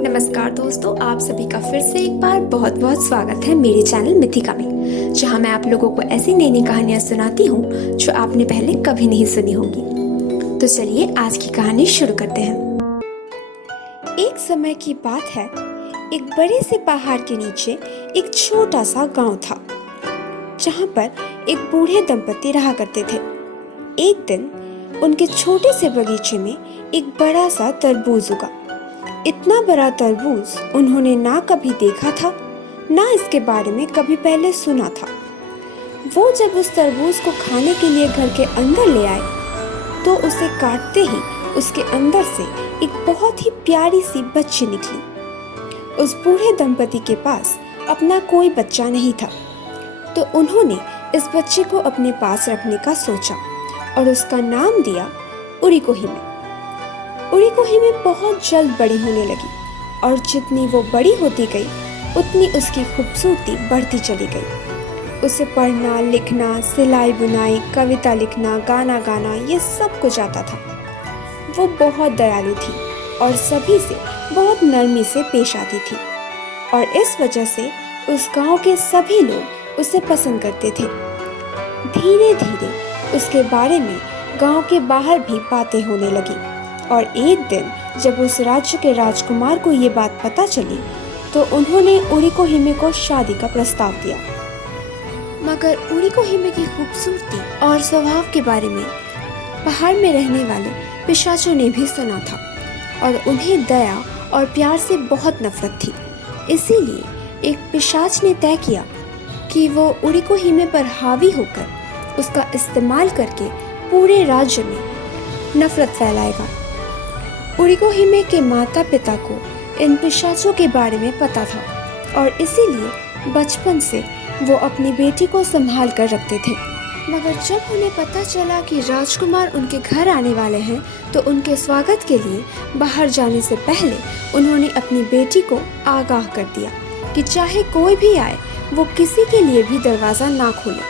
नमस्कार दोस्तों, आप सभी का फिर से एक बार बहुत बहुत स्वागत है मेरे चैनल मिथिका में, जहां मैं आप लोगों को ऐसी नई नई कहानियां सुनाती हूं जो आपने पहले कभी नहीं सुनी होंगी। तो चलिए आज की कहानी शुरू करते हैं। एक समय की बात है, एक बड़े से पहाड़ के नीचे एक छोटा सा गांव था, जहां पर एक बूढ़े दंपति रहा करते थे। एक दिन उनके छोटे से बगीचे में एक बड़ा सा तरबूज उगा। इतना बड़ा तरबूज उन्होंने ना कभी देखा था, ना इसके बारे में कभी पहले सुना था। वो जब उस तरबूज को खाने के लिए घर के अंदर ले आए, तो उसे काटते ही उसके अंदर से एक बहुत ही प्यारी सी बच्ची निकली। उस बूढ़े दंपति के पास अपना कोई बच्चा नहीं था, तो उन्होंने इस बच्चे को अपने पास रखने का सोचा और उसका नाम दिया उरिको हिमे। उरिको हिमे बहुत जल्द बड़ी होने लगी और जितनी वो बड़ी होती गई, उतनी उसकी खूबसूरती बढ़ती चली गई। उसे पढ़ना, लिखना, सिलाई बुनाई, कविता लिखना, गाना गाना, ये सब कुछ आता था। वो बहुत दयालु थी और सभी से बहुत नरमी से पेश आती थी, और इस वजह से उस गांव के सभी लोग उसे पसंद करते थे। धीरे धीरे उसके बारे में गांव के बाहर भी बातें होने लगी, और एक दिन जब उस राज्य के राजकुमार को ये बात पता चली, तो उन्होंने उरिको हिमे को शादी का प्रस्ताव दिया। मगर उरिको हिमे की खूबसूरती और स्वभाव के बारे में पहाड़ में रहने वाले पिशाचों ने भी सुना था, और उन्हें दया और प्यार से बहुत नफरत थी। इसीलिए एक पिशाच ने तय किया कि वो उरिको हिमे पर हावी होकर उसका इस्तेमाल करके पूरे राज्य में नफरत फैलाएगा। उरिको हिमे के माता पिता को इन पिशाचों के बारे में पता था, और इसीलिए बचपन से वो अपनी बेटी को संभाल कर रखते थे। मगर जब उन्हें पता चला कि राजकुमार उनके घर आने वाले हैं, तो उनके स्वागत के लिए बाहर जाने से पहले उन्होंने अपनी बेटी को आगाह कर दिया कि चाहे कोई भी आए, वो किसी के लिए भी दरवाज़ा ना खोले,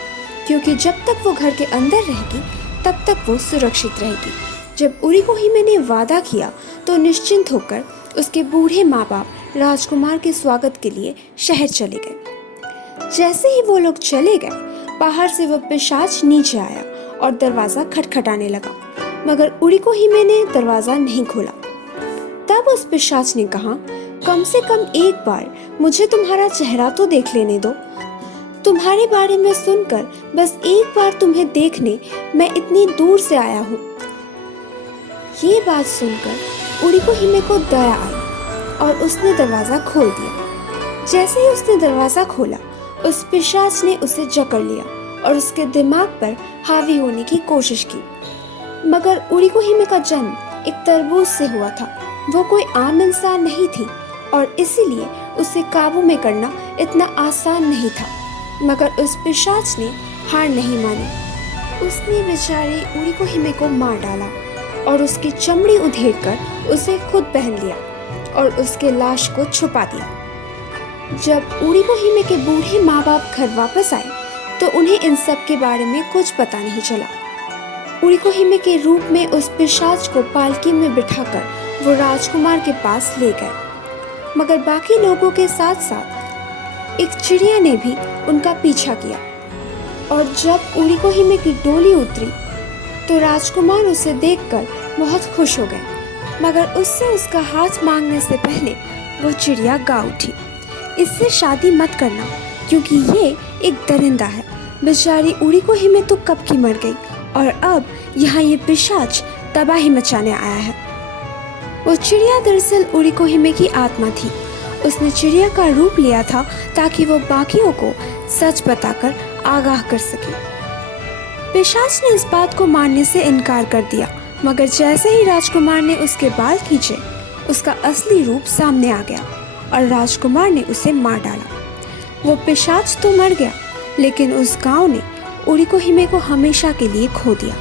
क्योंकि जब तक वो घर के अंदर रहेगी तब तक वो सुरक्षित रहेगी। जब उरिको हिमे ने वादा किया, तो निश्चिंत होकर उसके बूढ़े माँ बाप राजकुमार के स्वागत के लिए शहर चले गए। जैसे ही वो लोग चले गए, बाहर से वो पिशाच नीचे आया और दरवाज़ा खटखटाने लगा, मगर उरिको हिमे ने दरवाज़ा नहीं खोला। तब उस पिशाच ने कहा, कम से कम एक बार मुझे तुम्हारा चेहरा तो देख लेने दो। तुम्हारे बारे में सुनकर बस एक बार तुम्हें देखने मैं इतनी दूर से आया हूँ। ये बात सुनकर उरिको हिमे को दया आई और उसने दरवाज़ा खोल दिया। जैसे ही उसने दरवाज़ा खोला, उस पिशाच ने उसे जकड़ लिया और उसके दिमाग पर हावी होने की कोशिश की। मगर उरिको हिमे का जन्म एक तरबूज से हुआ था। वो कोई आम इंसान नहीं थी, और इसीलिए उसे काबू में करना इतना आसान नहीं था। मगर उस पिशाच ने हार नहीं मानी। उसने बेचारी उरिको हिमे को मार डाला और उसकी चमड़ी उधेड़कर उसे खुद पहन लिया और उसके लाश को छुपा दिया। जब उरिको हिमे के बूढ़े माँ बाप घर वापस आए, तो उन्हें इन सब के बारे में कुछ पता नहीं चला। उरिको हिमे के रूप में उस पिशाच को पालकी में बिठाकर वो राजकुमार के पास ले गए। मगर बाकी लोगों के साथ साथ एक चिड़िया ने भी उनका पीछा किया, और जब उरिको हिमे की डोली उतरी, तो राजकुमार उसे देखकर बहुत खुश हो गए। मगर उससे उसका हाथ मांगने से पहले वो चिड़िया गा उठी, इससे शादी मत करना, क्योंकि ये एक दरिंदा है। बेचारी उरिको हिमे तो कब की मर गई, और अब यहाँ ये पिशाच तबाही मचाने आया है। वो चिड़िया दरअसल उरिको हिमे की आत्मा थी। उसने चिड़िया का रूप लिया था ताकि वो बाकियों को सच बताकर आगाह कर सके। पिशाच ने इस बात को मानने से इनकार कर दिया, मगर जैसे ही राजकुमार ने उसके बाल खींचे, उसका असली रूप सामने आ गया और राजकुमार ने उसे मार डाला। वो पिशाच तो मर गया, लेकिन उस गांव ने उरिको हिमे को हमेशा के लिए खो दिया।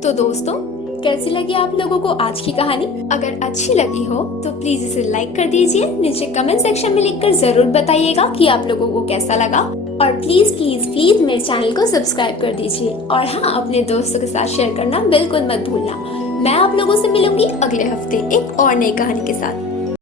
तो दोस्तों, कैसी लगी आप लोगों को आज की कहानी? अगर अच्छी लगी हो तो प्लीज इसे लाइक कर दीजिए। नीचे कमेंट सेक्शन में लिखकर जरूर बताइएगा कि आप लोगों को कैसा लगा, और प्लीज प्लीज प्लीज मेरे चैनल को सब्सक्राइब कर दीजिए। और हाँ, अपने दोस्तों के साथ शेयर करना बिल्कुल मत भूलना। मैं आप लोगों से मिलूंगी अगले हफ्ते एक और नई कहानी के साथ।